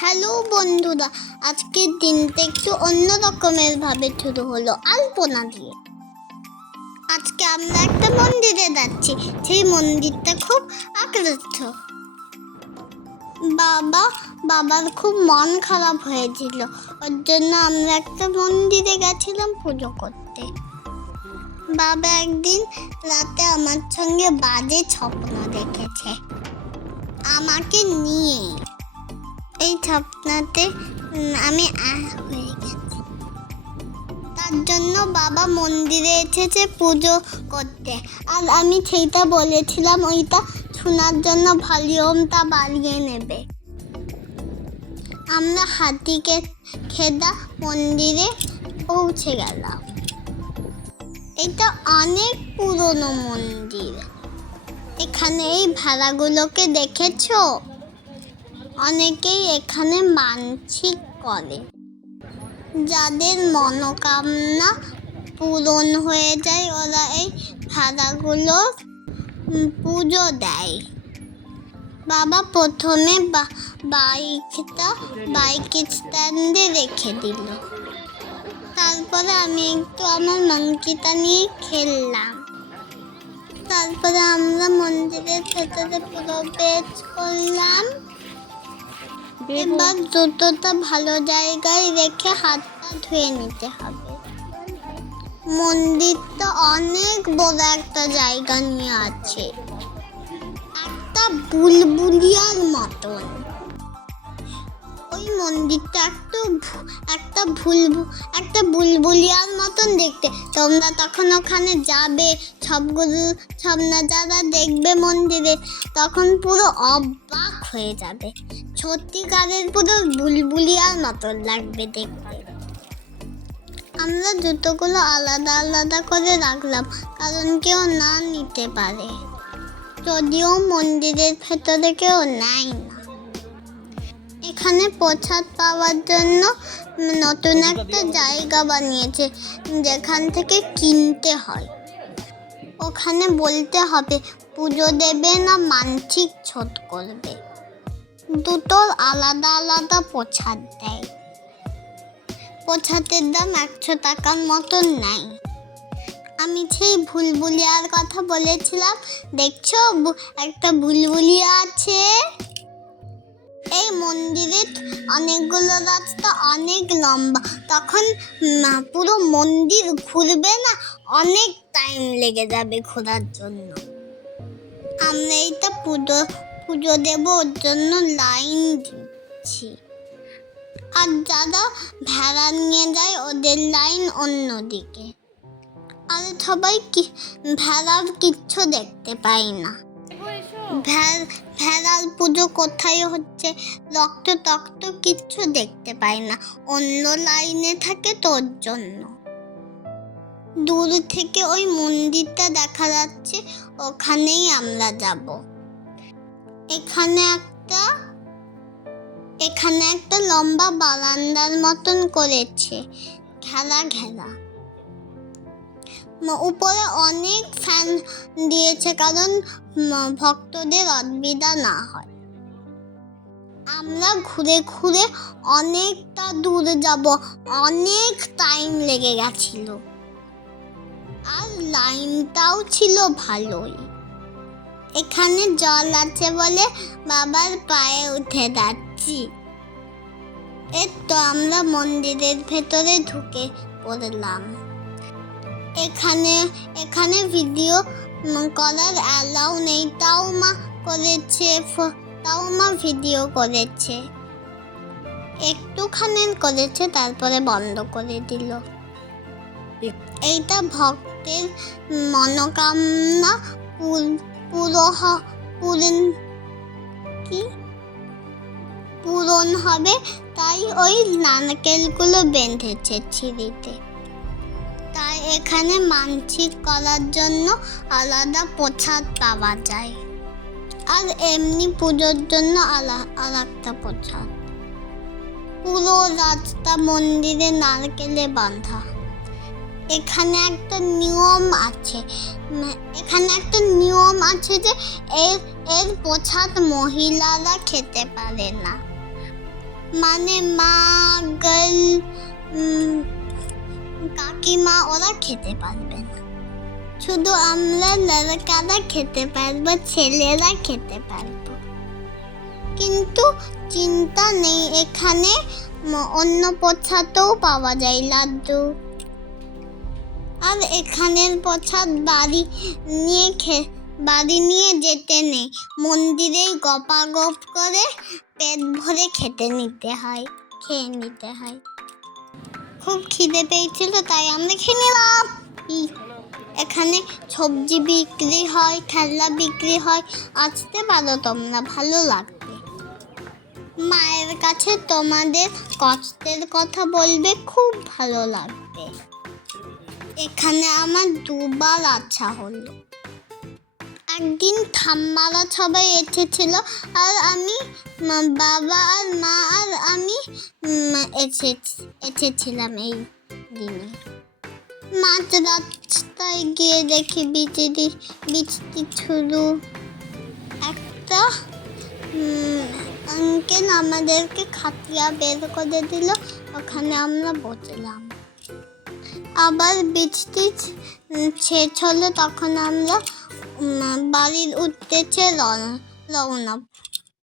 Hello বন্ধুরা, আজকের দিনটা একটু অন্য রকমের ভাবে শুরু হলো আলপনা দিয়ে। আজকে আমরা একটা মন্দিরে যাচ্ছি। সেই মন্দিরটা খুব আকর্ষক। বাবার খুব মন খারাপ হয়েছিল, ওর জন্য আমরা একটা মন্দিরে গেছিলাম পুজো করতে। বাবা একদিন রাতে আমার সঙ্গে বাজে স্বপ্ন দেখেছে আমাকে নিয়ে। এই স্বপ্নতে আমি হয়ে গেছি। তার জন্য বাবা মন্দিরে এসেছে পুজো করতে। আর আমি সেইটা বলেছিলাম ওইটা শোনার জন্য ভলিউমটা বাড়িয়ে নেবে। আমরা হাতিকে খেদা মন্দিরে পৌঁছে গেলাম। এটা অনেক পুরনো মন্দির। এখানে এই ভাড়াগুলোকে দেখেছো? অনেকেই এখানে মানসিক করে, যাদের মনোকামনা পূরণ হয়ে যায় ওরা এই ভাড়াগুলো পুজো দেয়। বাবা প্রথমে বাইক স্ট্যান্ডে রেখে দিল। তারপরে আমি একটু আমার মাংকিটা নিয়ে খেললাম। তারপরে আমরা মন্দিরের ভেতরে প্রবেশ করলাম। এবার জুতোটা ভালো জায়গায় রেখে হাতটা ধুয়ে নিতে হবে। মন্দিরটা অনেক বড় একটা জায়গা নিয়ে আছে, একটা বুলবুলিয়ার মতন। ওই মন্দিরটা একটা বুলবুলিয়ার মতন দেখতে। তোমরা তখন ওখানে যাবে, সব যারা দেখবে মন্দিরে, তখন পুরো অবাক হয়ে যাবে। সত্যিকারের পুরো বুলবুলিয়ার মতন লাগবে দেখতে। আমরা জুতোগুলো আলাদা আলাদা করে রাখলাম, কারণ কেউ না নিতে পারে। যদিও মন্দিরের ভেতরে কেউ নেয় না। এখানে প্রসাদ পাওয়ার জন্য নতুন একটা জায়গা বানিয়েছে, যেখান থেকে কিনতে হয়। ওখানে বলতে হবে পুজো দেবে না মানসিক ছোট করবে। দুটো আলাদা আলাদা প্রসাদ দেয়। প্রসাদের দাম 100 টাকার মতন নেয়। আমি সেই বুলবুলিয়ার কথা বলেছিলাম, দেখছো একটা বুলবুলিয়া আছে। এই মন্দিরের অনেকগুলো রাস্তা অনেক লম্বা, তখন পুরো মন্দির ঘুরবে না, অনেক টাইম লেগে যাবে ঘোরার জন্য। আমরা এইটা পুজো দেব, ওর জন্য লাইন দিচ্ছি। আর যারা ভেড়া নিয়ে যায় ওদের লাইন অন্যদিকে। আর সবাই ভেড়ার কিচ্ছু দেখতে পায় না। ভেড়ার পুজো কোথায় হচ্ছে, রক্ত কিচ্ছু দেখতে পায় না, অন্য লাইনে থাকে। তোর জন্য দূর থেকে ওই মন্দিরটা দেখা যাচ্ছে, ওখানেই আমরা যাব। এখানে একটা লম্বা বারান্দার মতন করেছে, ঘেরা। উপরে অনেক ফ্যান দিয়েছে, কারণ ভক্তদের অসুবিধা না হয়। আমরা ঘুরে ঘুরে অনেকটা দূর যাব, অনেক টাইম লেগে গেছিল। আর লাইনটাও ছিল ভালোই। এখানে জল আছে বলে বাবার পায়ে উঠে যাচ্ছি। তো আমরা মন্দিরের ভেতরে ঢুকে পড়লাম। এখানে ভিডিও করার অ্যালাউ নেই, তাও মা ভিডিও করেছে। একটুখানি করেছে, তারপরে বন্ধ করে দিল। এইটা ভক্তের মনোকামনা পূরণ হবে, তাই ওই নারকেলগুলো বেঁধেছে ছিঁড়িতে। তাই এখানে মানসিক করার জন্য আলাদা প্রসাদ পাওয়া যায়, আর এমনি পুজোর জন্য আলাদা প্রসাদ। পুরো রাস্তা মন্দিরে নারকেলে বাঁধা। এখানে একটা নিয়ম আছে যে এর প্রসাদ মহিলারা খেতে পারে না। মানে মা, গার্ল, কাকিমা ওরা খেতে পারবে না। শুধু আমরা লড়কারা খেতে পারবো, ছেলেরা খেতে পারবো। কিন্তু চিন্তা নেই, এখানে অন্য প্রসাদও পাওয়া যায়, লাড্ডু। আর এখানের প্রসাদ বাড়ি নিয়ে যেতে নেই, মন্দিরেই গপাগপ করে পেট ভরে খেয়ে নিতে হয়। খুব খিদে পেয়েছিল তাই আমরা খেয়ে নিলাম। এখানে সবজি বিক্রি হয়, খেলনা বিক্রি হয়, আসতে পারো তোমরা, ভালো লাগবে। মায়ের কাছে তোমাদের কষ্টের কথা বলবে, খুব ভালো লাগবে। এখানে আমার 2 বার আসা হলো। একদিন ঠাম্মারা সবাই এসেছিল, আর আমি, বাবা আর মা আর আমি এসেছিলাম এই দিনে। মাঝ রাস্তায় গিয়ে দেখি বৃষ্টি শুরু। একটা আঙ্কেল আমাদেরকে খাটিয়া বের করে দিল, ওখানে আমরা বসলাম। আবার বৃষ্টি শেষ হলো, তখন আমরা বাড়ির উদ্দেশ্যে রওনা